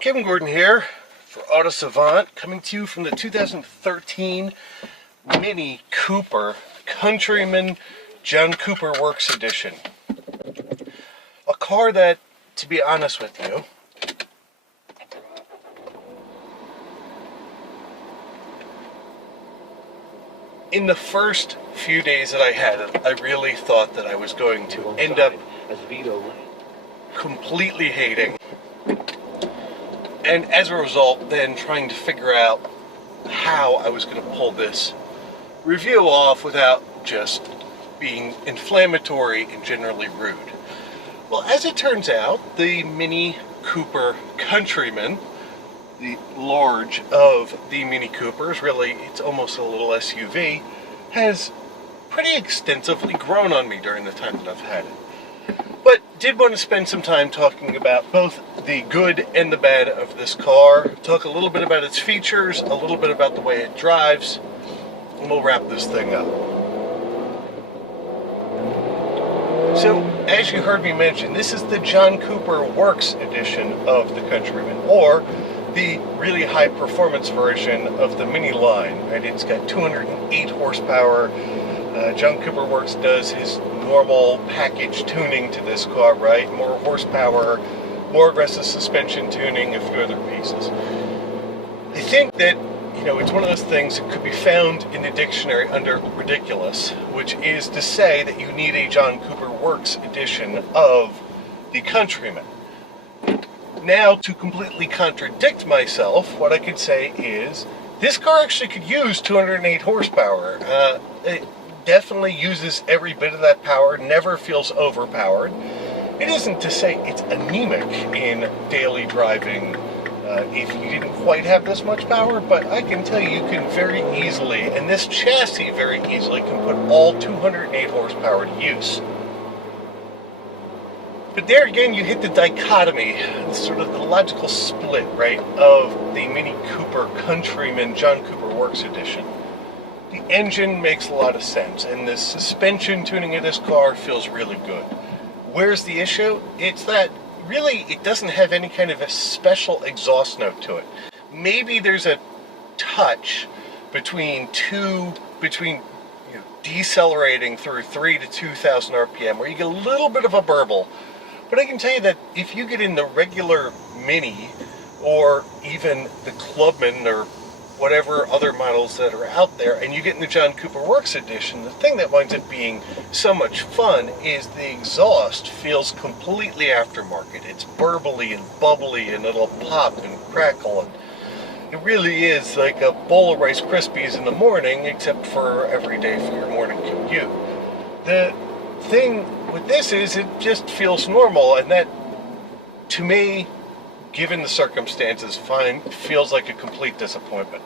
Kevin Gordon here for Autosavant, coming to you from the 2013 Mini Cooper Countryman John Cooper Works Edition. A car that, to be honest with you, in the first few days that I had it, I really thought that I was going to end up completely hating. And as a result, then trying to figure out how I was going to pull this review off without just being inflammatory and generally rude. Well, as it turns out, the Mini Cooper Countryman, the large of the Mini Coopers, really it's almost a little SUV, has pretty extensively grown on me during the time that I've had it. But did want to spend some time talking about both the good and the bad of this car, talk a little bit about its features, a little bit about the way it drives, and we'll wrap this thing up. So, as you heard me mention, this is the John Cooper Works edition of the Countryman, or the really high performance version of the Mini line. Right? It's got 208 horsepower. John Cooper Works does his normal package tuning to this car, right? More horsepower, more aggressive suspension tuning, a few other pieces. I think that, it's one of those things that could be found in the dictionary under ridiculous, which is to say that you need a John Cooper Works edition of the Countryman. Now, to completely contradict myself, what I could say is this car actually could use 208 horsepower. It definitely uses every bit of that power, never feels overpowered. It isn't to say it's anemic in daily driving if you didn't quite have this much power, but I can tell you can very easily, and this chassis very easily, can put all 208 horsepower to use. But there again, you hit the dichotomy, sort of the logical split, right, of the Mini Cooper Countryman John Cooper Works Edition. The engine makes a lot of sense, and the suspension tuning of this car feels really good. Where's the issue? It's that, really, it doesn't have any kind of a special exhaust note to it. Maybe there's a touch between decelerating through 3 to 2,000 RPM, where you get a little bit of a burble. But I can tell you that if you get in the regular Mini, or even the Clubman, or whatever other models that are out there, and you get in the John Cooper Works Edition, the thing that winds up being so much fun is the exhaust feels completely aftermarket. It's burbly and bubbly, and it'll pop and crackle, and it really is like a bowl of Rice Krispies in the morning, except for every day for your morning commute. The thing with this is it just feels normal, and that, to me, given the circumstances, feels like a complete disappointment.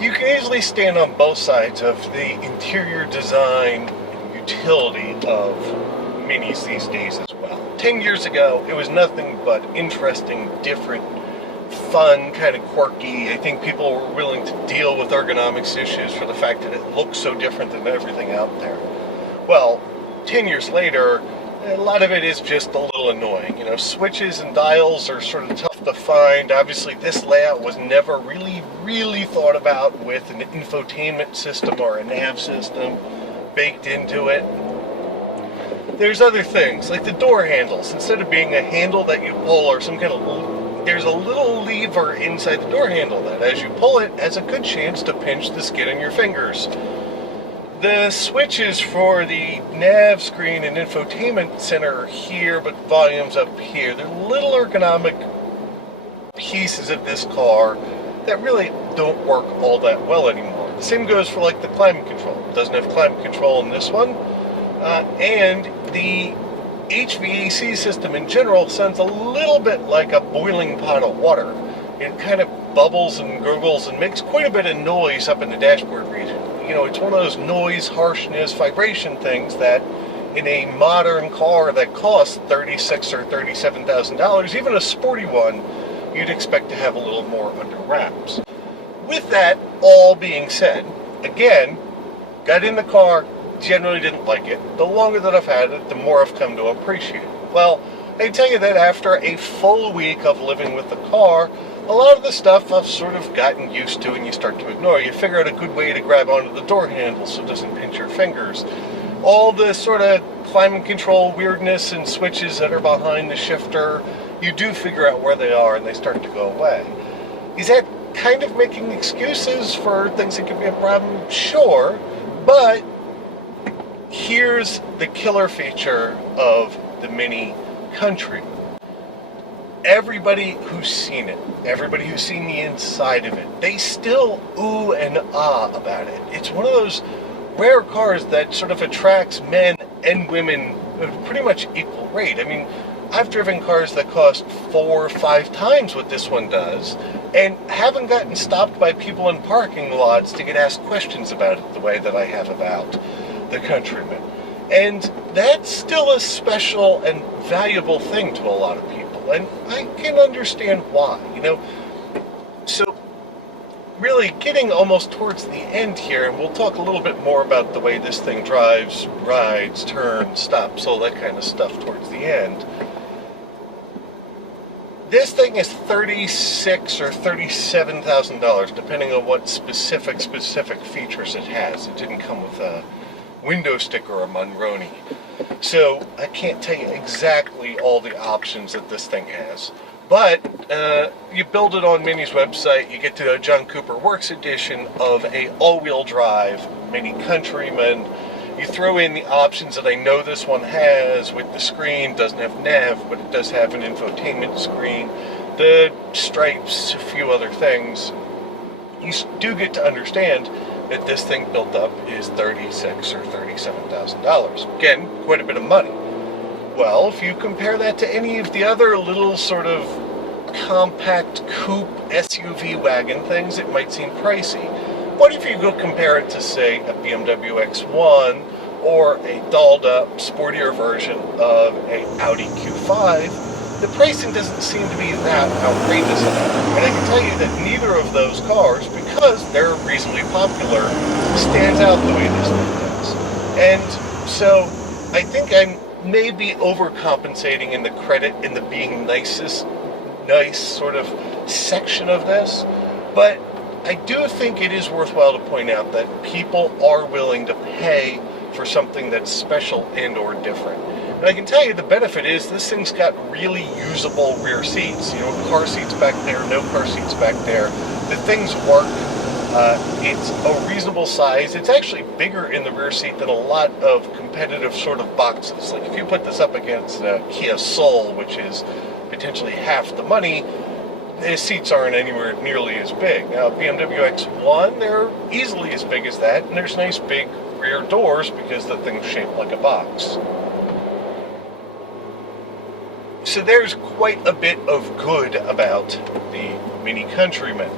You can easily stand on both sides of the interior design and utility of Minis these days as well. 10 years ago, it was nothing but interesting, different, fun, kind of quirky. I think people were willing to deal with ergonomics issues for the fact that it looks so different than everything out there. Well, 10 years later, a lot of it is just a little annoying. Switches and dials are sort of tough to find. Obviously, this layout was never really thought about with an infotainment system or a nav system baked into it. There's other things, like the door handles. Instead of being a handle that you pull or some kind of, there's a little lever inside the door handle that, as you pull it, has a good chance to pinch the skin on your fingers. The switches for the nav screen and infotainment center are here, but volume's up here. They're little ergonomic pieces of this car that really don't work all that well anymore. The same goes for like the climate control. It doesn't have climate control in this one. And the HVAC system in general sounds a little bit like a boiling pot of water. It kind of bubbles and gurgles and makes quite a bit of noise up in the dashboard region. It's one of those noise, harshness, vibration things that in a modern car that costs $36,000 or $37,000, even a sporty one, you'd expect to have a little more under wraps. With that all being said, again, got in the car, generally didn't like it. The longer that I've had it, the more I've come to appreciate it. Well, I can tell you that after a full week of living with the car, a lot of the stuff I've sort of gotten used to and you start to ignore. You figure out a good way to grab onto the door handle so it doesn't pinch your fingers. All the sort of climate control weirdness and switches that are behind the shifter, you do figure out where they are and they start to go away. Is that kind of making excuses for things that could be a problem? Sure, but here's the killer feature of the Mini Countryman. Everybody who's seen it, everybody who's seen the inside of it, they still ooh and ah about it. It's one of those rare cars that sort of attracts men and women at pretty much equal rate. I mean, I've driven cars that cost 4 or 5 times what this one does, and haven't gotten stopped by people in parking lots to get asked questions about it the way that I have about the Countryman. And that's still a special and valuable thing to a lot of people, and I can understand why, you know. So, really getting almost towards the end here, and we'll talk a little bit more about the way this thing drives, rides, turns, stops, all that kind of stuff towards the end. This thing is $36,000 or $37,000, depending on what specific features it has. It didn't come with a window sticker or a Monroney. So I can't tell you exactly all the options that this thing has. But you build it on Mini's website, you get to a John Cooper Works edition of a all-wheel drive Mini Countryman. You throw in the options that I know this one has with the screen. Doesn't have nav, but it does have an infotainment screen, the stripes, a few other things. You do get to understand that this thing built up is $36,000 or $37,000. Again, quite a bit of money. Well, if you compare that to any of the other little sort of compact coupe SUV wagon things, it might seem pricey. But if you go compare it to, say, a BMW X1 or a dolled-up, sportier version of an Audi Q5, the pricing doesn't seem to be that outrageous. And I can tell you that neither of those cars, because they're reasonably popular, stands out the way this one does. And so I think I'm maybe overcompensating in the credit in the being nice sort of section of this, but I do think it is worthwhile to point out that people are willing to pay for something that's special and or different. And I can tell you the benefit is this thing's got really usable rear seats. You know, car seats back there, no car seats back there. The things work. It's a reasonable size. It's actually bigger in the rear seat than a lot of competitive sort of boxes. Like if you put this up against a Kia Soul, which is potentially half the money, the seats aren't anywhere nearly as big. Now, BMW X1, they're easily as big as that, and there's nice big rear doors because the thing's shaped like a box. So there's quite a bit of good about the Mini Countryman.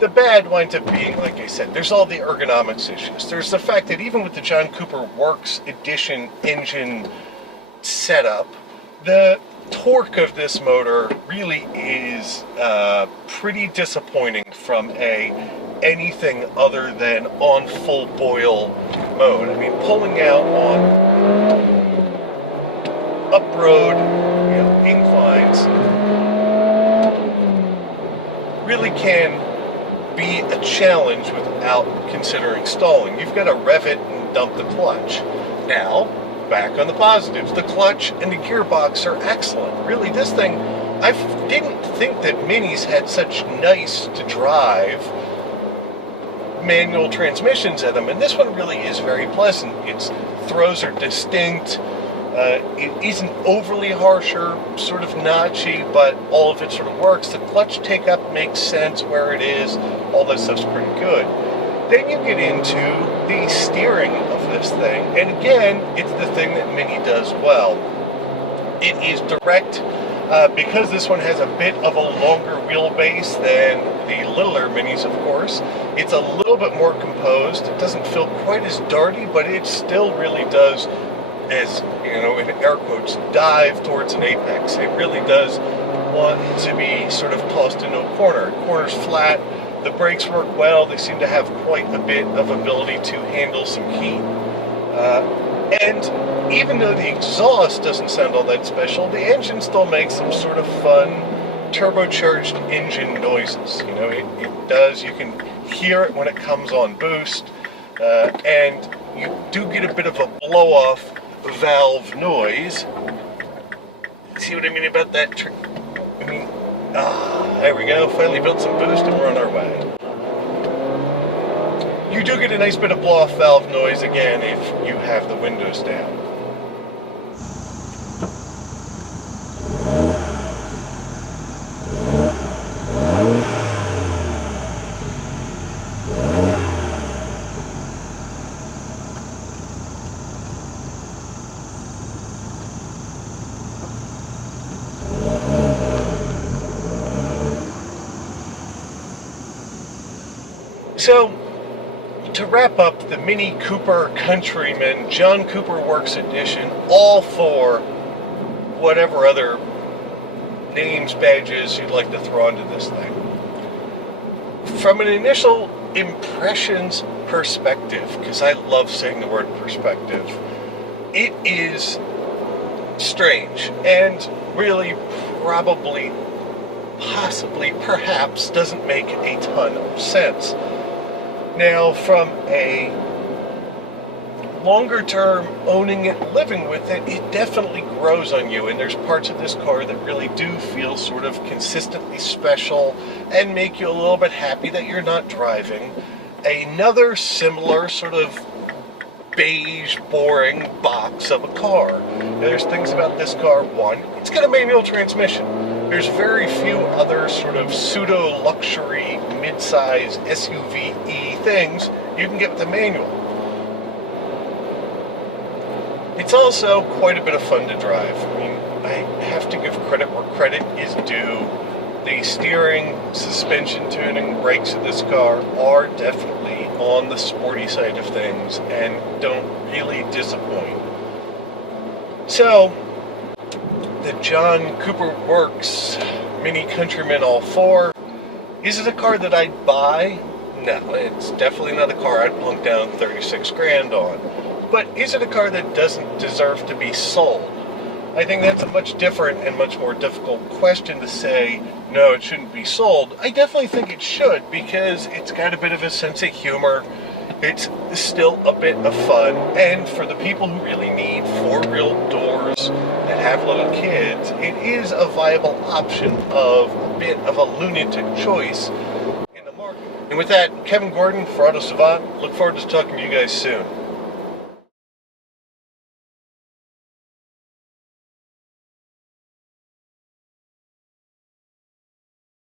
The bad winds up being, like I said, there's all the ergonomics issues. There's the fact that even with the John Cooper Works Edition engine setup, the torque of this motor really is pretty disappointing from anything other than on full boil mode. I mean, pulling out on up-road, inclines really can be a challenge without considering stalling. You've got to rev it and dump the clutch. Now, back on the positives. The clutch and the gearbox are excellent. Really, this thing, I didn't think that Minis had such nice to drive manual transmissions in them, and this one really is very pleasant. Its throws are distinct. It isn't overly harsh or sort of notchy, but all of it sort of works. The clutch take-up makes sense where it is. All that stuff's pretty good. Then you get into the steering of this thing, and again, it's the thing that Mini does well. It is direct, because this one has a bit of a longer wheelbase than the littler Minis, of course. It's a little bit more composed. It doesn't feel quite as darty, but it still really does, as you know, in air quotes, dive towards an apex. It really does want to be sort of tossed into a corner. Corner's flat. The brakes work well. They seem to have quite a bit of ability to handle some heat. And even though the exhaust doesn't sound all that special, the engine still makes some sort of fun turbocharged engine noises. You know, it does. You can hear it when it comes on boost, and you do get a bit of a blow-off valve noise. See what I mean about that trick? I mean, there we go. Finally built some boost and we're on our way. You do get a nice bit of blow-off valve noise again if you have the windows down. So, to wrap up the Mini Cooper Countryman John Cooper Works Edition, all for whatever other names, badges you'd like to throw onto this thing. From an initial impressions perspective, because I love saying the word perspective, it is strange and really probably, possibly, perhaps doesn't make a ton of sense. Now, from a longer term owning it, living with it, it definitely grows on you, and there's parts of this car that really do feel sort of consistently special and make you a little bit happy that you're not driving another similar sort of beige, boring box of a car. There's things about this car. One, it's got a manual transmission. There's very few other sort of pseudo-luxury, mid-size SUV-y things you can get with a manual. It's also quite a bit of fun to drive. I mean, I have to give credit where credit is due. The steering, suspension tuning, brakes of this car are definitely on the sporty side of things and don't really disappoint. So, the John Cooper Works Mini Countryman All-4, is it a car that I'd buy? No, it's definitely not a car I'd plunk down 36 grand on. But is it a car that doesn't deserve to be sold? I think that's a much different and much more difficult question to say, no, it shouldn't be sold. I definitely think it should, because it's got a bit of a sense of humor. It's still a bit of fun, and for the people who really need four-wheel doors that have little kids, it is a viable option of a bit of a lunatic choice in the market. And with that, Kevin Gordon for Autosavant. Look forward to talking to you guys soon.